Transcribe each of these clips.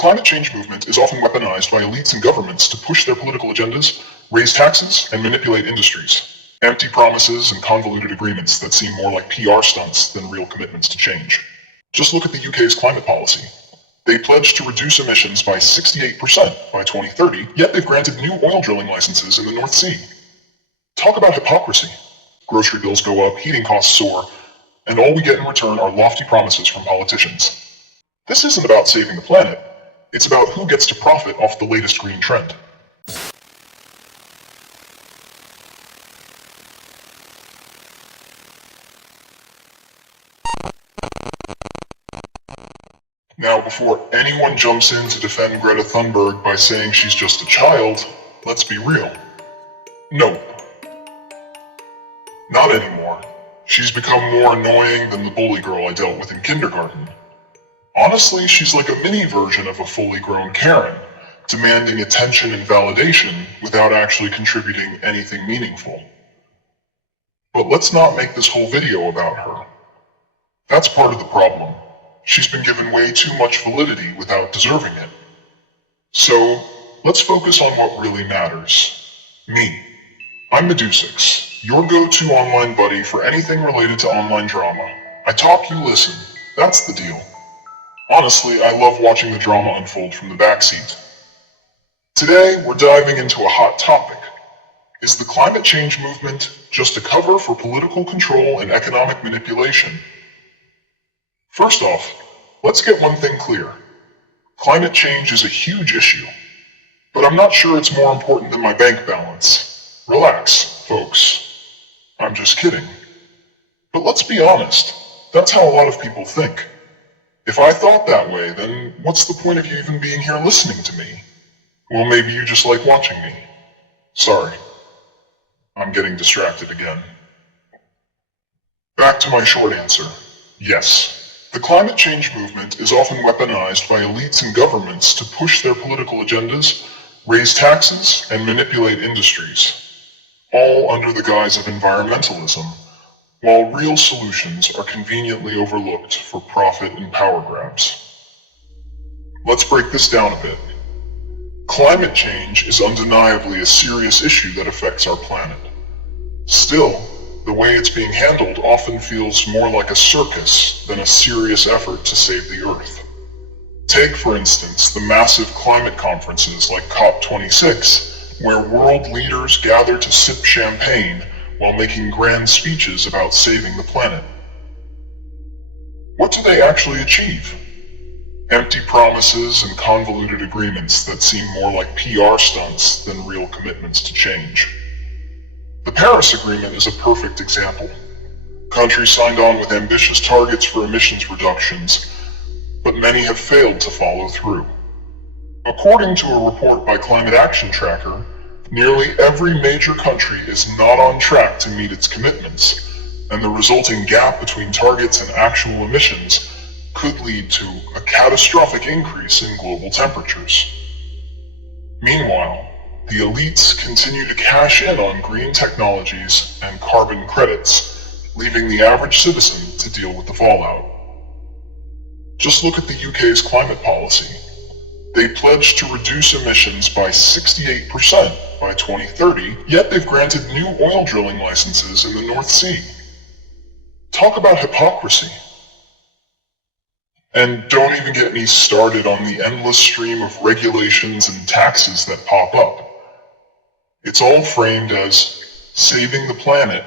climate change movement is often weaponized by elites and governments to push their political agendas, raise taxes, and manipulate industries. Empty promises and convoluted agreements that seem more like PR stunts than real commitments to change. Just look at the UK's climate policy. They pledged to reduce emissions by 68% by 2030, yet they've granted new oil drilling licenses in the North Sea. Talk about hypocrisy. Grocery bills go up, heating costs soar, and all we get in return are lofty promises from politicians. This isn't about saving the planet. It's about who gets to profit off the latest green trend. Now, before anyone jumps in to defend Greta Thunberg by saying she's just a child, let's be real. Nope. Not anymore. She's become more annoying than the bully girl I dealt with in kindergarten. Honestly, she's like a mini version of a fully grown Karen, demanding attention and validation without actually contributing anything meaningful. But let's not make this whole video about her. That's part of the problem. She's been given way too much validity without deserving it. So, let's focus on what really matters. Me. I'm Medusux, your go-to online buddy for anything related to online drama. I talk, you listen. That's the deal. Honestly, I love watching the drama unfold from the backseat. Today, we're diving into a hot topic. Is the climate change movement just a cover for political control and economic manipulation? First off, let's get one thing clear. Climate change is a huge issue, but I'm not sure it's more important than my bank balance. Relax, folks. I'm just kidding. But let's be honest, that's how a lot of people think. If I thought that way, then what's the point of you even being here listening to me? Well, maybe you just like watching me. Sorry. I'm getting distracted again. Back to my short answer. Yes. The climate change movement is often weaponized by elites and governments to push their political agendas, raise taxes, and manipulate industries, all under the guise of environmentalism, while real solutions are conveniently overlooked for profit and power grabs. Let's break this down a bit. Climate change is undeniably a serious issue that affects our planet. Still, the way it's being handled often feels more like a circus than a serious effort to save the Earth. Take, for instance, the massive climate conferences like COP26, where world leaders gather to sip champagne while making grand speeches about saving the planet. What do they actually achieve? Empty promises and convoluted agreements that seem more like PR stunts than real commitments to change. The Paris Agreement is a perfect example. Countries signed on with ambitious targets for emissions reductions, but many have failed to follow through. According to a report by Climate Action Tracker, nearly every major country is not on track to meet its commitments, and the resulting gap between targets and actual emissions could lead to a catastrophic increase in global temperatures. Meanwhile, the elites continue to cash in on green technologies and carbon credits, leaving the average citizen to deal with the fallout. Just look at the UK's climate policy. They pledged to reduce emissions by 68% by 2030, yet they've granted new oil drilling licenses in the North Sea. Talk about hypocrisy. And don't even get me started on the endless stream of regulations and taxes that pop up. It's all framed as saving the planet,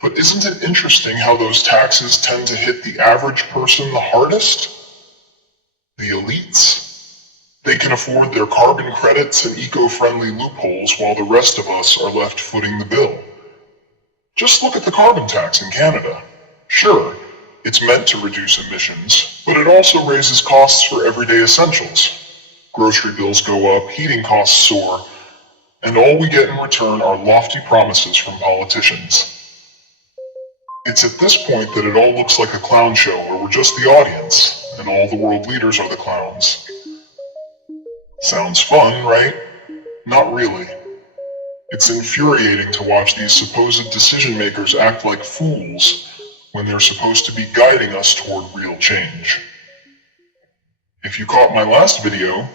but isn't it interesting how those taxes tend to hit the average person the hardest? The elites. They can afford their carbon credits and eco-friendly loopholes while the rest of us are left footing the bill. Just look at the carbon tax in Canada. Sure, it's meant to reduce emissions, but it also raises costs for everyday essentials. Grocery bills go up, heating costs soar, and all we get in return are lofty promises from politicians. It's at this point that it all looks like a clown show where we're just the audience, and all the world leaders are the clowns. Sounds fun, right? Not really. It's infuriating to watch these supposed decision makers act like fools when they're supposed to be guiding us toward real change. If you caught my last video,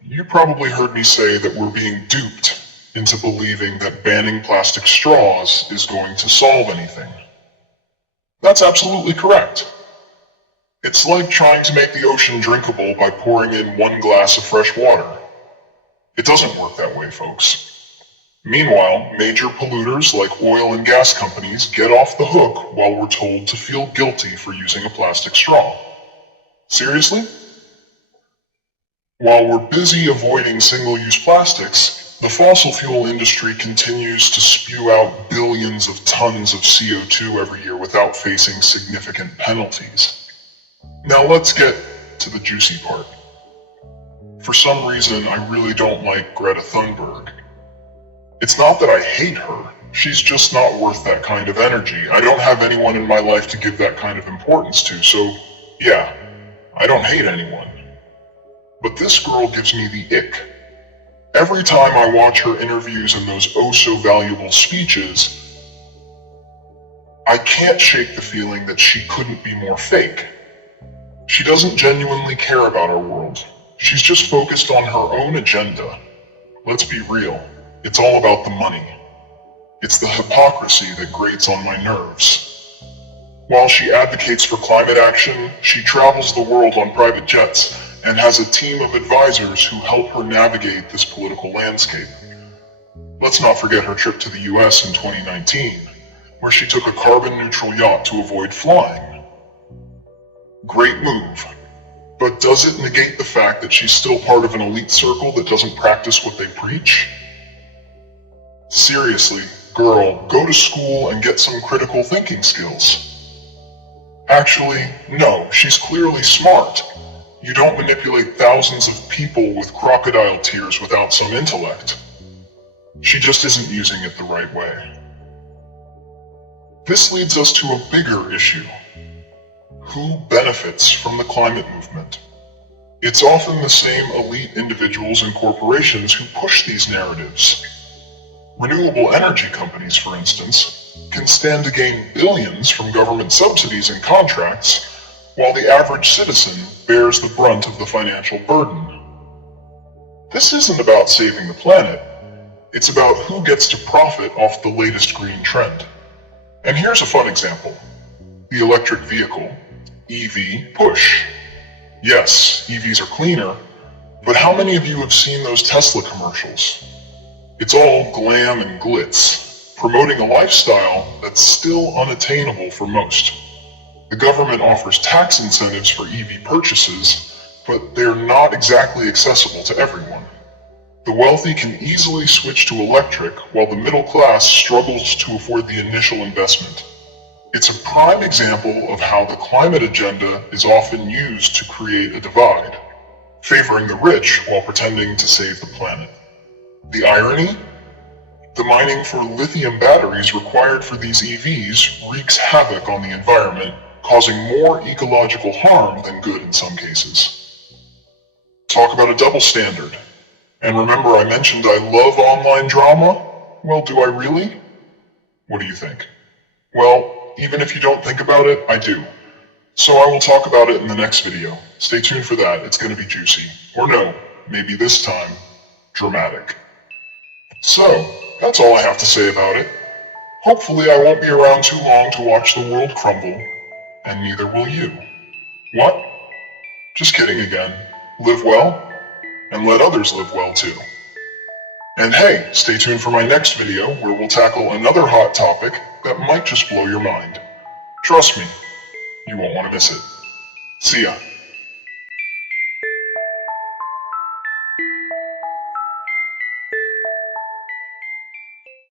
you probably heard me say that we're being duped into believing that banning plastic straws is going to solve anything. That's absolutely correct. It's like trying to make the ocean drinkable by pouring in 1 glass of fresh water. It doesn't work that way, folks. Meanwhile, major polluters like oil and gas companies get off the hook while we're told to feel guilty for using a plastic straw. Seriously? While we're busy avoiding single-use plastics, the fossil fuel industry continues to spew out billions of tons of CO2 every year without facing significant penalties. Now let's get to the juicy part. For some reason, I really don't like Greta Thunberg. It's not that I hate her, she's just not worth that kind of energy. I don't have anyone in my life to give that kind of importance to, so yeah, I don't hate anyone. But this girl gives me the ick. Every time I watch her interviews and those oh-so-valuable speeches, I can't shake the feeling that she couldn't be more fake. She doesn't genuinely care about our world. She's just focused on her own agenda. Let's be real, it's all about the money. It's the hypocrisy that grates on my nerves. While she advocates for climate action, she travels the world on private jets and has a team of advisors who help her navigate this political landscape. Let's not forget her trip to the US in 2019, where she took a carbon-neutral yacht to avoid flying. Great move. But does it negate the fact that she's still part of an elite circle that doesn't practice what they preach? Seriously, girl, go to school and get some critical thinking skills. Actually, no, she's clearly smart. You don't manipulate thousands of people with crocodile tears without some intellect. She just isn't using it the right way. This leads us to a bigger issue. Who benefits from the climate movement? It's often the same elite individuals and corporations who push these narratives. Renewable energy companies, for instance, can stand to gain billions from government subsidies and contracts, while the average citizen bears the brunt of the financial burden. This isn't about saving the planet, it's about who gets to profit off the latest green trend. And here's a fun example. The electric vehicle, EV push. Yes, EVs are cleaner, but how many of you have seen those Tesla commercials? It's all glam and glitz, promoting a lifestyle that's still unattainable for most. The government offers tax incentives for EV purchases, but they're not exactly accessible to everyone. The wealthy can easily switch to electric, while the middle class struggles to afford the initial investment. It's a prime example of how the climate agenda is often used to create a divide, favoring the rich while pretending to save the planet. The irony? The mining for lithium batteries required for these EVs wreaks havoc on the environment, causing more ecological harm than good in some cases. Talk about a double standard. And remember I mentioned I love online drama? Well, do I really? What do you think? Well, even if you don't think about it, I do. So I will talk about it in the next video. Stay tuned for that, it's going to be juicy. Or no, maybe this time, dramatic. So, that's all I have to say about it. Hopefully I won't be around too long to watch the world crumble, and neither will you. What? Just kidding again. Live well, and let others live well too. And hey, stay tuned for my next video where we'll tackle another hot topic that might just blow your mind. Trust me, you won't want to miss it. See ya.